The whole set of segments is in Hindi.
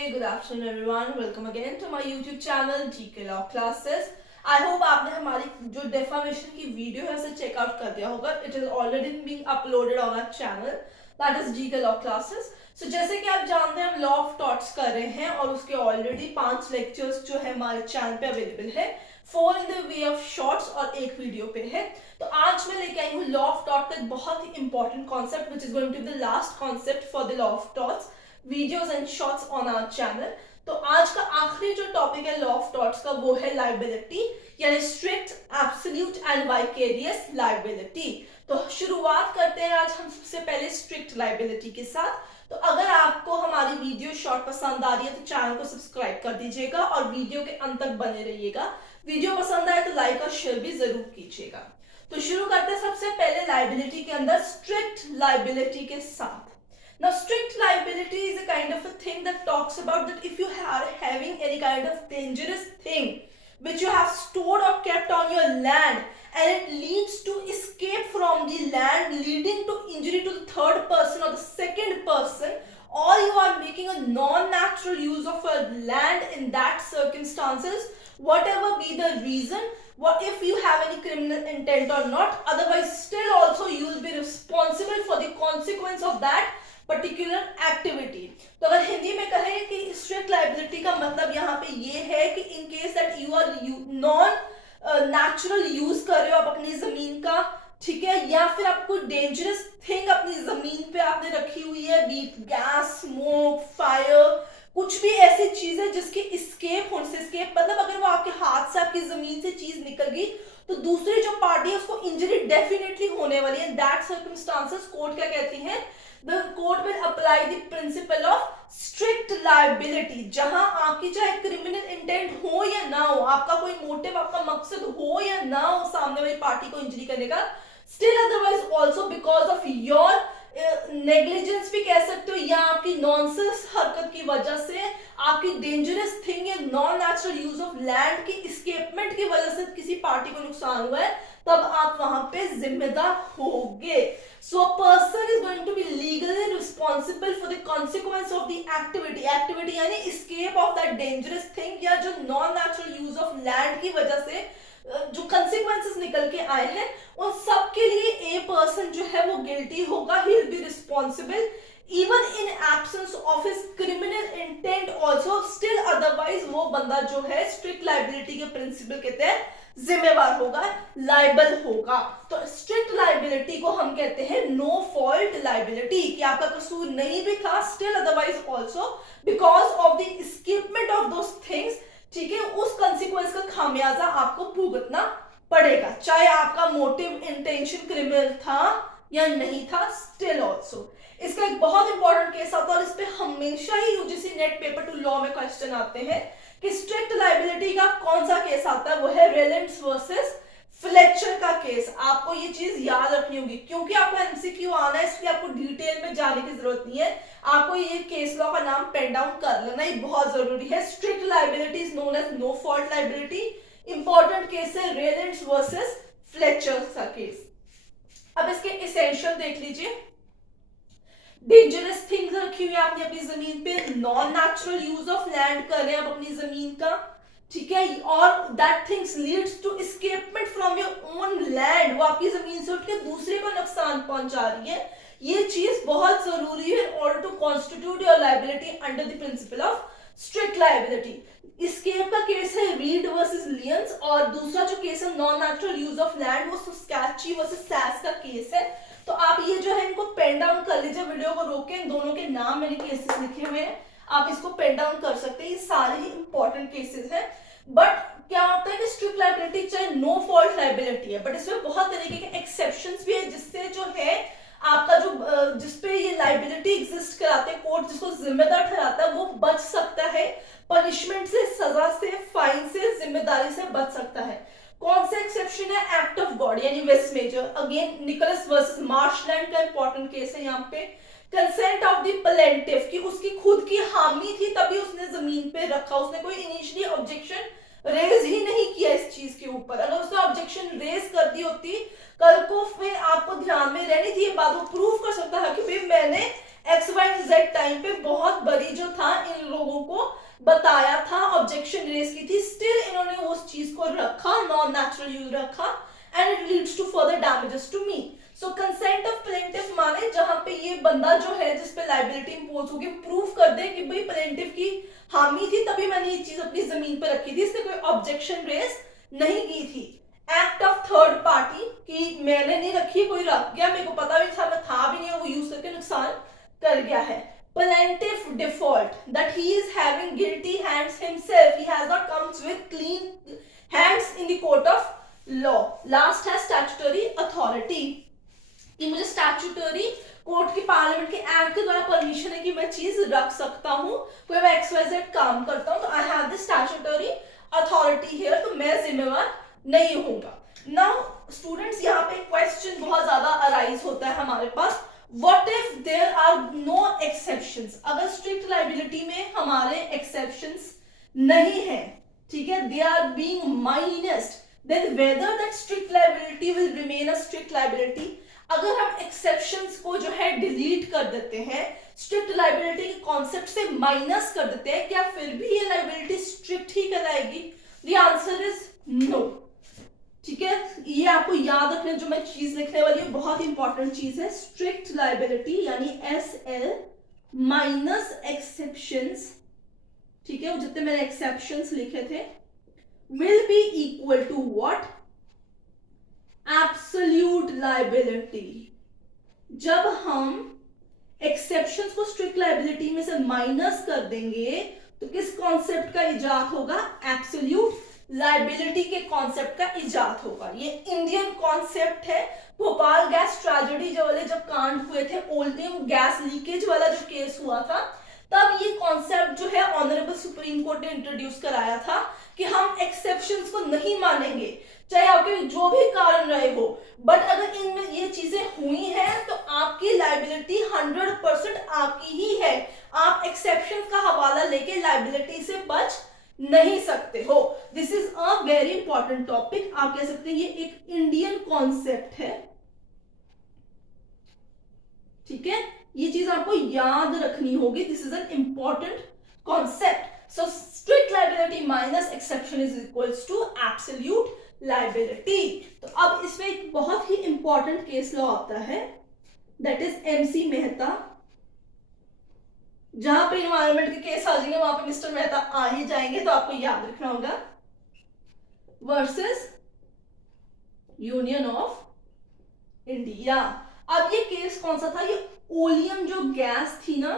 Namaste, good afternoon everyone. Welcome again to my YouTube channel GK Law Classes. I hope आपने हमारी जो डेफामेशन की वीडियो है उसे चेकआउट कर दिया होगा. It is already being uploaded on our channel. That is GK Law Classes. So जैसे कि आप जानते हैं हम लॉ ऑफ टॉट्स कर रहे हैं और उसके ऑलरेडी 5 लेक्चर्स जो है हमारे चैनल पे अवेलेबल है. 4 in the way of shorts और एक वीडियो पे है. तो आज मैं लेके आई हूँ लॉ ऑफ टॉट का एक बहुत ही important concept which is going to be the last concept for the law of torts videos and shorts on our channel. तो आज का आखिरी जो टॉपिक है लॉ ऑफ टॉट्स का वो है लायबिलिटी, यानी strict, absolute and vicarious liability. तो शुरुआत करते हैं आज हम सबसे पहले स्ट्रिक्ट लायबिलिटी के साथ. तो अगर आपको हमारी वीडियो शॉर्ट पसंद आ रही है तो चैनल को सब्सक्राइब कर दीजिएगा और वीडियो के अंत तक बने रहिएगा. वीडियो पसंद आए तो लाइक और शेयर भी जरूर कीजिएगा. तो शुरू करते हैं सबसे पहले लायबिलिटी के अंदर स्ट्रिक्ट लायबिलिटी के साथ. Now strict liability is a kind of a thing that talks about that if you are having any kind of dangerous thing which you have stored or kept on your land and it leads to escape from the land leading to injury to the third person or the second person, or you are making a non-natural use of a land in that circumstances, whatever be the reason, what if you have any criminal intent or not, otherwise still also you will be responsible for the consequence of that particular activity. तो अगर हिंदी में कहें कि स्ट्रिक्ट लायबिलिटी का मतलब यहाँ पे ये है कि in case that you are non natural use कर रहे हो आप अपनी जमीन का, ठीक है, या फिर आप कोई डेंजरस थिंग अपनी जमीन पे आपने रखी हुई है, बीट गैस, स्मोक, फायर, कुछ भी ऐसी चीज है जिसकी एस्केप होने से, एस्केप मतलब अगर वो आपके हाथ से आपकी जमीन से चीज निकल गई तो दूसरी जो पार्टी है उसको इंजरी डेफिनेटली होने वाली है. दैट सर्कमस्टांसेस कोर्ट क्या कहती है, The court will apply the principle of strict liability. जहां आपकी चाहे क्रिमिनल इंटेंट हो या ना हो, आपका कोई मोटिव, आपका मकसद हो या ना हो सामने वाली पार्टी को इंजरी करने का, still otherwise also because of your negligence भी कह सकते हो या आपकी नॉनसेंस हरकत की वजह से, आपकी डेंजरस थिंग या non natural use of land की एस्केपमेंट की वजह से किसी पार्टी को नुकसान हुआ है, तब आप वहां पे जिम्मेदार होगे. So a person is going to be legally responsible for the consequence of the activity. Activity यानी escape of that dangerous thing या जो non-natural use of land की वजह से जो consequences निकल के आए हैं उन सब के लिए a person जो है वो guilty होगा. He will be responsible even in absence of his criminal intent also. Still otherwise वो बंदा जो है strict liability के principle के तहत जिम्मेवार होगा, लाइबल होगा. तो स्ट्रिक्ट लाइबिलिटी को हम कहते हैं नो फॉल्ट लाइबिलिटी, कि आपका कसूर नहीं भी था, still otherwise also because of the escapement of those things, ठीक है, उस कंसीक्वेंस का खामियाजा आपको भुगतना पड़ेगा, चाहे आपका मोटिव इंटेंशन क्रिमिनल था या नहीं था, स्टिल आल्सो. इसका एक बहुत इंपॉर्टेंट केस आता है और इस पे हमेशा ही यूजीसी नेट पेपर 2 लॉ में क्वेश्चन आते हैं कि स्ट्रिक्ट लायबिलिटी का कौन सा केस आता है, वो है रेलेंट्स वर्सेस फ्लेचर का केस. आपको ये चीज याद रखनी होगी क्योंकि आपको एमसीक्यू आना है, इसलिए आपको डिटेल में जाने की जरूरत नहीं है. आपको ये केस लॉ का नाम पेन डाउन कर लेना, ये बहुत जरूरी है. Strict liability is known as no fault liability. Important case है रेलेंट्स वर्सेस फ्लेचर का केस. अब इसके एसेंशियल देख लीजिए. डेंजरस थिंग्स रखी हुई है आपने अपनी जमीन पे, non natural use of land कर रहे हैं आप अपनी जमीन का, ठीक है, और that things leads to escapement from your own land, वो आपकी जमीन से उठ के दूसरे को नुकसान पहुंचा रही है. ये चीज बहुत जरूरी है in order to constitute your liability under the principle of strict liability. Escape का केस है रीड वर्सेस लियंस और दूसरा जो केस है non natural use of land वो सस्कैची वर्सेस सैस का केस है. तो आप ये जो है इनको पेन डाउन कर लीजिए, वीडियो को रोके, इन दोनों के नाम मैंने केसेस लिखे हुए हैं, आप इसको पेन डाउन कर सकते हैं. ये सारे ही इंपॉर्टेंट केसेस हैं. बट क्या होता है कि स्ट्रिक्ट लायबिलिटी चाहे नो फॉल्ट लायबिलिटी है, बट इसमें बहुत तरीके के एक्सेप्शंस भी है जिससे जो है आपका जो जिसपे ये लायबिलिटी एग्जिस्ट कराते हैं, कोर्ट जिसको जिम्मेदार ठहराता है वो बच सकता है पनिशमेंट से, सजा से, फाइन से, जिम्मेदारी से बच सकता है. कौन सा एक्सेप्शन है, एक्ट ऑफ गॉड यानी vis major. Again Nicholas versus Marsland का इंपॉर्टेंट केस है यहाँ पे. कंसेंट ऑफ द प्लेंटिफ की उसकी खुद की हामी थी तभी उसने जमीन पे रखा, उसने कोई इनिशियली ऑब्जेक्शन रेज ही नहीं किया इस चीज के ऊपर. अगर उसने ऑब्जेक्शन रेज कर दी होती कल को फिर आपको ध्यान में रहनी थी ये बात, वो प्रूव कर सकता है कि भाई मैंने एक्स वाई जेड टाइम पे बहुत बड़ी जो था इन लोगों को बताया था, ऑब्जेक्शन रेज की थी, स्टिल इन्होंने उस चीज को रखा, नॉन नेचुरल यूज रखा, and it leads to further damages to me. So consent of plaintiff माने जहां पे ये बंदा जो है जिस पे लाइबिलिटी इंपोज होगी प्रूव कर दे कि भाई प्लेंटिफ की हामी थी तभी मैंने ये चीज अपनी जमीन पे रखी थी, इसने कोई ऑब्जेक्शन रेज नहीं की थी। एक्ट ऑफ थर्ड पार्टी कि मैंने नहीं रखी, कोई रख गया, मेरे को पता भी था, मैं था भी नहीं, वो यूज करके नुकसान कर गया है। Plaintiff default that he is having guilty hands himself, he has not comes with clean hands in the court of law. Last है statutory authority कि मुझे statutory कोर्ट की पार्लियामेंट के एक्ट के द्वारा परमिशन है कि मैं चीज रख सकता हूँ, कोई मैं XYZ काम करता हूँ, तो I have the statutory authority here, तो मैं जिम्मेवार नहीं होऊंगा। नाउ स्टूडेंट्स यहाँ पे क्वेश्चन बहुत ज्यादा अराइज होता है हमारे पास, What if there are no exceptions? अगर strict liability में हमारे exceptions नहीं है, ठीक है, they are being minused, then whether that strict liability will remain a strict liability? अगर हम exceptions को जो है delete कर देते हैं, strict liability के concept से minus कर देते हैं, क्या फिर भी ये liability strict ही कहलाएगी? The answer is no. ठीक है, ये आपको याद रखना, जो मैं चीज लिखने वाली हूँ बहुत इंपॉर्टेंट चीज है, स्ट्रिक्ट लाइबिलिटी यानी SL माइनस एक्सेप्शंस, ठीक है, जितने मैंने एक्सेप्शंस लिखे थे, will be equal to what? Absolute liability. जब हम एक्सेप्शंस को स्ट्रिक्ट लाइबिलिटी में से माइनस कर देंगे तो किस कॉन्सेप्ट का इजाद होगा? एब्सोल्यूट लाइबिलिटी के कॉन्सेप्ट का इजाद होगा। ये इंडियन कॉन्सेप्ट है। भोपाल गैस ट्रेजेडी जो वाले जब कांड हुए थे, ओलियम गैस लीकेज वाला जो केस हुआ था, तब ये कॉन्सेप्ट जो है ऑनरेबल सुप्रीम कोर्ट ने इंट्रोड्यूस कराया था कि हम एक्सेप्शंस को नहीं मानेंगे, चाहे आपके जो भी कारण रहे हो, बट अगर इनमें ये चीजें हुई हैं तो आपकी लाइबिलिटी 100% आपकी ही है। आप एक्सेप्शन का हवाला लेके लाइबिलिटी से बच नहीं सकते हो। This is a very important topic. आप कह सकते हैं ये एक इंडियन कॉन्सेप्ट है, ठीक है, ये चीज आपको याद रखनी होगी। This is an important concept. So strict liability minus exception is equals to absolute liability. तो अब इसमें एक बहुत ही इंपॉर्टेंट केस लॉ आता है, दैट इज MC मेहता। जहां पे इन्वायरमेंट के केस आ जाएंगे वहां पे मिस्टर मेहता आ ही जाएंगे, तो आपको याद रखना होगा, वर्सेस यूनियन ऑफ इंडिया। अब ये केस कौन सा था? ये ओलियम जो गैस थी ना,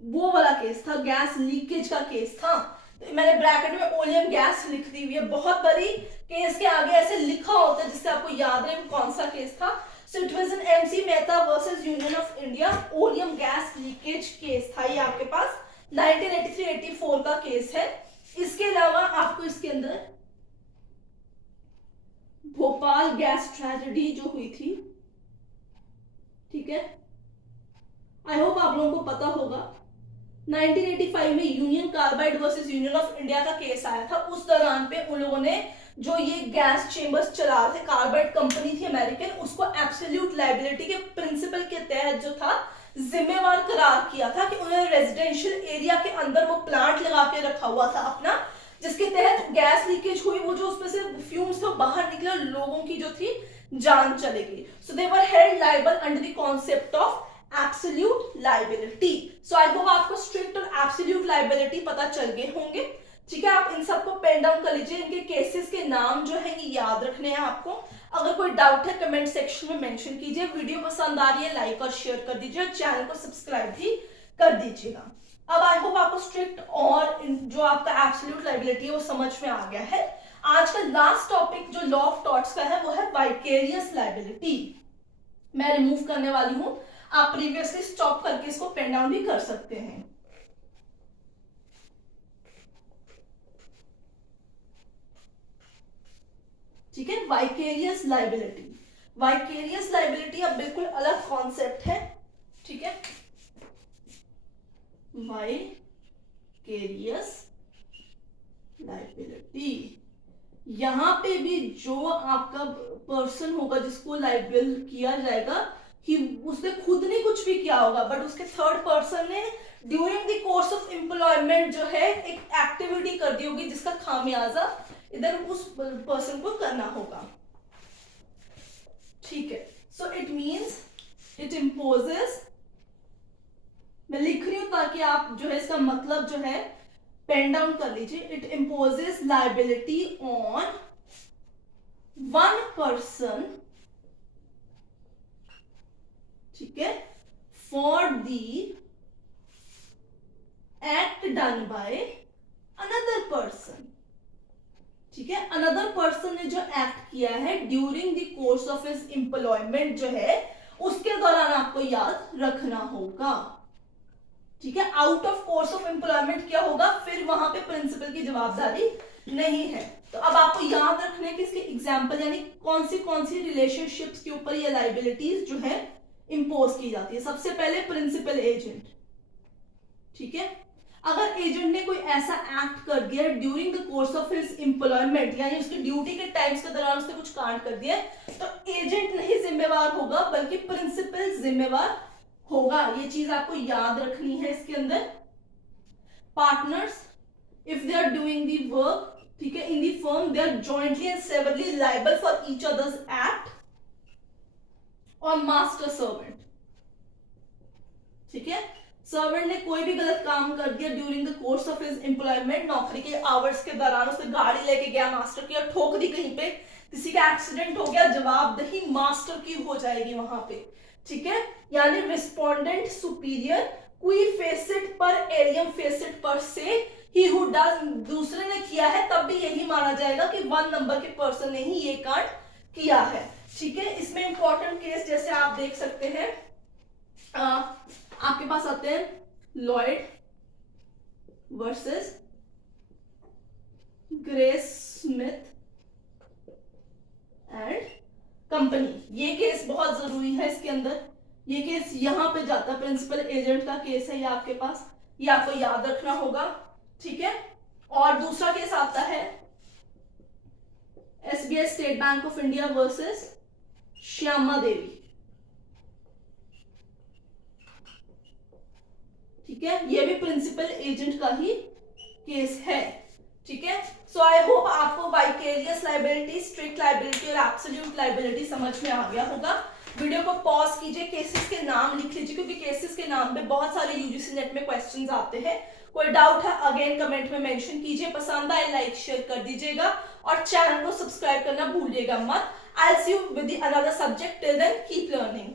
वो वाला केस था, गैस लीकेज का केस था। तो मैंने ब्रैकेट में ओलियम गैस लिख दी हुई है, बहुत बड़ी केस के आगे ऐसे लिखा होता है जिससे आपको याद रहे कौन सा केस था। So it was an MC Mehta versus union of India, oleum gas leakage case था ये आपके पास, 1983-84 का केस है। इसके अलावा आपको इसके अंदर भोपाल गैस ट्रेजेडी जो हुई थी, ठीक है, आई होप आप लोगों को पता होगा, 1985 में union carbide versus union of India का केस आया था। उस दौरान पे उन लोगों ने जो ये गैस चेंबर्स चला रहे थे, कार्बाइड कंपनी थी अमेरिकन, उसको एब्सोल्यूट लाइबिलिटी के प्रिंसिपल के तहत जो था जिम्मेवार करार किया था कि उन्होंने रेजिडेंशियल एरिया के अंदर वो प्लांट लगा के रखा हुआ था अपना, जिसके तहत गैस लीकेज हुई, वो जो उसमें से फ्यूम्स थे बाहर निकले, लोगों की जो थी जान चलेगी। So they were held liable under the concept of absolute liability. So I hope आपको स्ट्रिक्ट और एब्सोल्यूट लाइबिलिटी पता चल गए होंगे, ठीक है। आप इन सबको पेन डाउन कर लीजिए, इनके केसेस के नाम जो है ये याद रखने हैं आपको। अगर कोई डाउट है कमेंट सेक्शन में मेंशन कीजिए। वीडियो पसंद आ रही है लाइक और शेयर कर दीजिए और चैनल को सब्सक्राइब भी कर दीजिएगा। अब आई होप आपको स्ट्रिक्ट और जो आपका एब्सोल्यूट लाइबिलिटी है वो समझ में आ गया है। आज का लास्ट टॉपिक जो लॉ ऑफ टॉर्ट्स का है वो है वाइकेरियस लाइबिलिटी। मैं रिमूव करने वाली हूं, आप प्रीवियसली स्टॉप करके इसको पेन डाउन भी कर सकते हैं। ठीक है, वाइकेरियस लाइबिलिटी। वाइकेरियस लाइबिलिटी अब बिल्कुल अलग कॉन्सेप्ट है, ठीक है। वाइकेरियस लाइबिलिटी, यहां पे भी जो आपका पर्सन होगा जिसको लाइबल किया जाएगा कि उसने खुद ने कुछ भी किया होगा, बट उसके थर्ड पर्सन ने during the course of employment जो है एक एक्टिविटी कर दी होगी जिसका खामियाजा इधर उस पर्सन को करना होगा, ठीक है। So it means it imposes, मैं लिख रही हूं ताकि आप जो है इसका मतलब जो है पेन डाउन कर लीजिए। It imposes liability on one person, ठीक है, for the act done by another person, ठीक है। अनदर पर्सन ने जो एक्ट किया है during the course of his employment जो है उसके दौरान आपको याद रखना होगा, ठीक है। Out of course of employment क्या होगा, फिर वहां पे प्रिंसिपल की जवाबदारी नहीं है। तो अब आपको याद रखने की इसके एग्जाम्पल यानी कौन सी रिलेशनशिप्स के ऊपर ये लाइबिलिटीज जो है इंपोज की जाती है। सबसे पहले प्रिंसिपल एजेंट, ठीक है। अगर एजेंट ने कोई ऐसा एक्ट कर दिया during the course of his employment यानी उसकी ड्यूटी के टाइम्स के दौरान उसने कुछ कांड कर दिया तो एजेंट नहीं जिम्मेवार होगा बल्कि प्रिंसिपल जिम्मेवार होगा। ये चीज आपको याद रखनी है इसके अंदर। Partners if they are doing the work, ठीक है, in the firm they are jointly and severally liable for each others act. और मास्टर सर्वेंट, ठीक है, सर्वेंट ने कोई भी गलत काम कर दिया during the course of his employment, नौकरी के आवर्स के दौरान उसने गाड़ी लेके गया मास्टर की और ठोक दी कहीं पे, किसी का एक्सीडेंट हो गया, जवाबदेही मास्टर की हो जाएगी वहां पे, ठीक है। यानी रिस्पोंडेंट सुपीरियर क्वी फेसिट पर एलियम फेसिट पर से ही हु डज, दूसरे ने किया है तब भी यही माना जाएगा कि 1 नंबर के पर्सन ने ही ये कांड किया है, ठीक है। इसमें इंपॉर्टेंट केस जैसे आप देख सकते हैं, आपके पास आते हैं Lloyd versus grace Smith and company. ये केस बहुत जरूरी है इसके अंदर, ये केस यहां पे जाता है, प्रिंसिपल एजेंट का केस है ये आपके पास, ये आपको याद रखना होगा, ठीक है। और दूसरा केस आता है SBI State Bank of India versus Shyama Devi, ठीक है। ये भी प्रिंसिपल एजेंट का ही केस है, ठीक है। सो आई होप आपको वाइकेरियस लाइबिलिटी, स्ट्रिक्ट लाइबिलिटी और एब्सोल्यूट लाइबिलिटी समझ में आ गया होगा। वीडियो को पॉज कीजिए, केसेस के नाम लिख लीजिए क्योंकि केसेस के नाम पे बहुत सारे यूजीसी नेट में क्वेश्चंस आते हैं। कोई डाउट है अगेन कमेंट में मेंशन कीजिए, पसंद आए लाइक शेयर कर दीजिएगा और चैनल को सब्सक्राइब करना भूलिएगा मत। I will see you with the another subject, till then keep learning.